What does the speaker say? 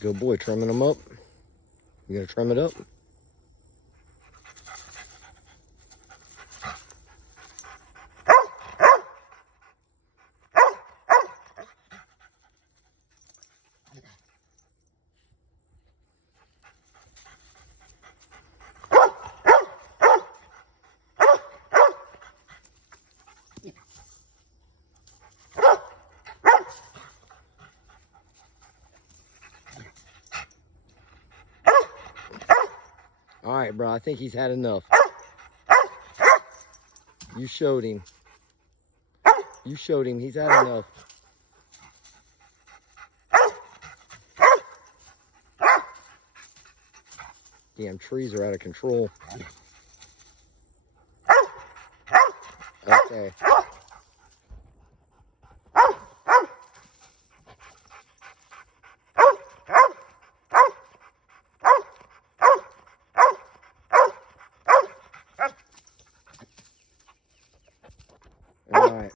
Good boy, trimming them up. You gonna trim it up? All right, bro, I think he's had enough. You showed him. You showed him. He's had enough. Damn trees are out of control. Okay.